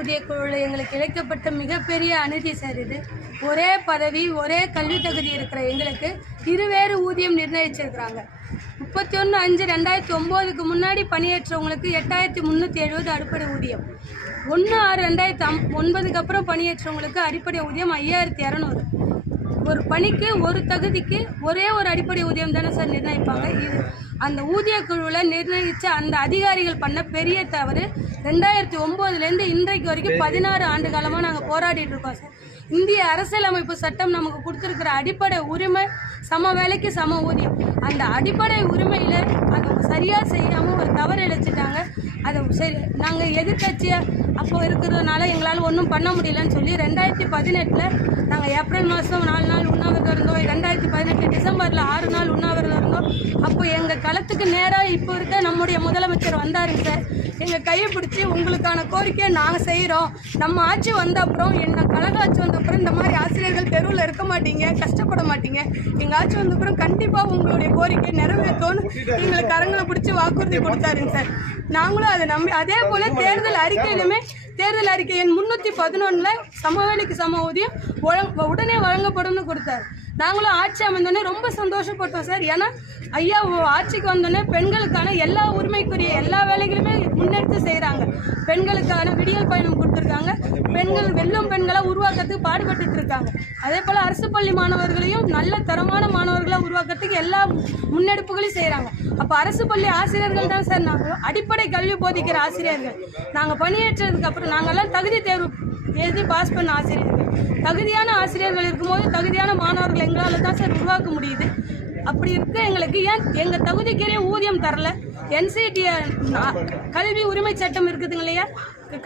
ஊதிய குழுவில் எங்களுக்கு இழைக்கப்பட்ட மிகப்பெரிய அநீதி சார் இது. ஒரே பதவி, ஒரே கல்வி தகுதி இருக்கிற எங்களுக்கு இருவேறு ஊதியம் நிர்ணயிச்சிருக்கிறாங்க. 31/5/2009க்கு முன்னாடி பணியேற்றவங்களுக்கு 8,370 அடிப்படை ஊதியம். 1/6/2009க்கு அப்புறம் பணியேற்றவங்களுக்கு அடிப்படை ஊதியம் 5,200. ஒரு பணிக்கு ஒரு தகுதிக்கு ஒரே ஒரு அடிப்படை ஊதியம் தானே சார் நிர்ணயிப்பாங்க. இது அந்த ஊதிய குழுவில் நிர்ணயித்த அந்த அதிகாரிகள் பண்ண பெரிய தவறு. 2009லேருந்து இன்றைக்கு வரைக்கும் 16 ஆண்டு காலமாக நாங்கள் போராடிட்டு இருக்கோம் சார். இந்திய அரசியலமைப்பு சட்டம் நமக்கு கொடுத்துருக்கிற அடிப்படை உரிமை சம வேலைக்கு சம ஊதியம். அந்த அடிப்படை உரிமையில் அதை சரியாக செய்யாமல் ஒரு தவறு இழைச்சிட்டாங்க. அதை சரி நாங்கள் எதிர்கட்சியாக அப்போ இருக்கிறதுனால எங்களால் ஒன்றும் பண்ண முடியலன்னு சொல்லி 2018 நாங்கள் ஏப்ரல் மாதம் 4 நாள் உண்ணாவிரதம் இருந்தோம். 2018 டிசம்பரில் 6 நாள் உண்ணாவிரதம் இருந்தோம். அப்போ எங்கள் களத்துக்கு நேராக இப்போ இருக்க நம்முடைய முதலமைச்சர் வந்தாருங்க சார். எங்கள் கையை பிடிச்சி உங்களுக்கான கோரிக்கையை நாங்கள் செய்கிறோம். நம்ம ஆட்சி வந்த அப்புறம் கழக ஆட்சி வந்த அப்புறம் இந்த மாதிரி ஆசிரியர்கள் தெருவில் இருக்க மாட்டீங்க, கஷ்டப்பட மாட்டீங்க. எங்கள் ஆட்சி வந்த அப்புறம் கண்டிப்பாக உங்களுடைய கோரிக்கை நிறைவேற்றோன்னு எங்களுக்கு கரங்களை பிடிச்சி வாக்குறுதி கொடுத்தாருங்க சார். நாங்களும் அதை நம்பி அதே போல் தேர்தல் அறிக்கையிலுமே தேர்தல் அறிக்கை எண் 311 சமவேலைக்கு சம ஊதியம் உடனே வழங்கப்படும்னு கொடுத்தாரு. நாங்களும் ஆட்சி அமைந்தோடனே ரொம்ப சந்தோஷப்பட்டோம் சார். ஏன்னா ஐயா ஆட்சிக்கு வந்தோடனே பெண்களுக்கான எல்லா உரிமைக்குரிய எல்லா வேலைகளுமே முன்னெடுத்து செய்கிறாங்க. பெண்களுக்கான விடியல் பயணம் கொடுத்துருக்காங்க. பெண்கள் வெல்லும் பெண்களை உருவாக்கத்துக்கு பாடுபட்டு இருக்காங்க. அதே போல் அரசு பள்ளி மாணவர்களையும் நல்ல தரமான மாணவர்களாக உருவாக்கத்துக்கு எல்லா முன்னெடுப்புகளையும் செய்கிறாங்க. அப்போ அரசு பள்ளி ஆசிரியர்கள் தான் சார் நாங்கள் அடிப்படை கல்வி போதிக்கிற ஆசிரியர்கள். நாங்கள் பணியேற்றதுக்கு அப்புறம் நாங்கள்லாம் தகுதி தேர்வு எழுதி பாஸ் பண்ண ஆசிரியர்கள். தகுதியான ஆசிரியர்கள் இருக்கும்போது தகுதியான மாணவர்கள் எங்களால் தான் சார் உருவாக்க முடியுது. அப்படி இருக்க எங்களுக்கு ஏன் எங்கள் தகுதிக்கே ஊதியம் தரல? NCT கல்வி உரிமை சட்டம் இருக்குதுங்க இல்லையா?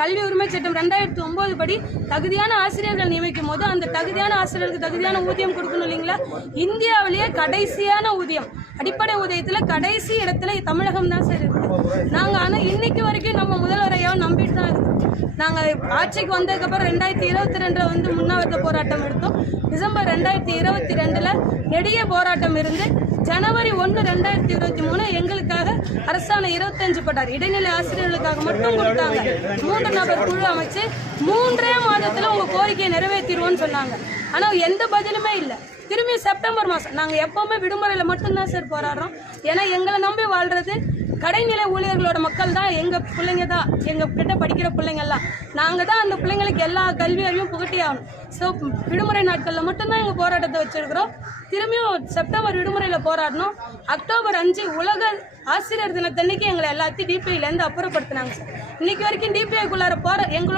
கல்வி உரிமை சட்டம் 2009 படி தகுதியான ஆசிரியர்கள் நியமிக்கும் போது அந்த தகுதியான ஆசிரியர்களுக்கு தகுதியான ஊதியம் கொடுக்கணும் இல்லைங்களா? இந்தியாவிலேயே கடைசியான ஊதியம், அடிப்படை ஊதியத்தில் கடைசி இடத்துல தமிழகம் தான் சார் இருக்குது. நாங்கள் ஆனால் இன்னைக்கு வரைக்கும் நம்ம முதல்வரையாக நம்பிட்டு தான் இருக்கோம். நாங்கள் ஆட்சிக்கு வந்ததுக்கப்புறம் 2022 உண்ணாவிரத போராட்டம் எடுத்தோம். டிசம்பர் 2022 நெடிய போராட்டம் இருந்து ஜனவரி 1, 2023 எங்களுக்காக அரசாணை 25 போட்டார். இடைநிலை ஆசிரியர்களுக்காக மட்டும் கொடுத்தாங்க. 3 நபர் குழு அமைச்சு 3 மாதத்தில் உங்கள் கோரிக்கையை நிறைவேற்றிடுவோன்னு சொன்னாங்க. ஆனால் எந்த பதிலுமே இல்லை. திரும்பி செப்டம்பர் மாதம் நாங்கள் எப்போவுமே விடுமுறையில் மட்டும்தான் சார் போராடுறோம். ஏன்னா எங்களை நம்பி வாழ்கிறது கடைநிலை ஊழியர்களோட மக்கள் தான். எங்கள் பிள்ளைங்க தான், எங்கள் கிட்ட படிக்கிற பிள்ளைங்கள்லாம். நாங்கள் தான் அந்த பிள்ளைங்களுக்கு எல்லா கல்வி அறிவும் புகட்டி ஆகணும். ஸோ விடுமுறை நாட்களில் மட்டும்தான் எங்கள் போராட்டத்தை வச்சுருக்கிறோம். திரும்பியும் செப்டம்பர் விடுமுறையில் போராடணும். அக்டோபர் 5 உலக ஆசிரியர் தினத்தன்னைக்கு எங்களை எல்லாத்தையும் DPIலேருந்து அப்புறப்படுத்தினாங்க சார். இன்னைக்கு வரைக்கும் DPIக்குள்ளார எங்களோட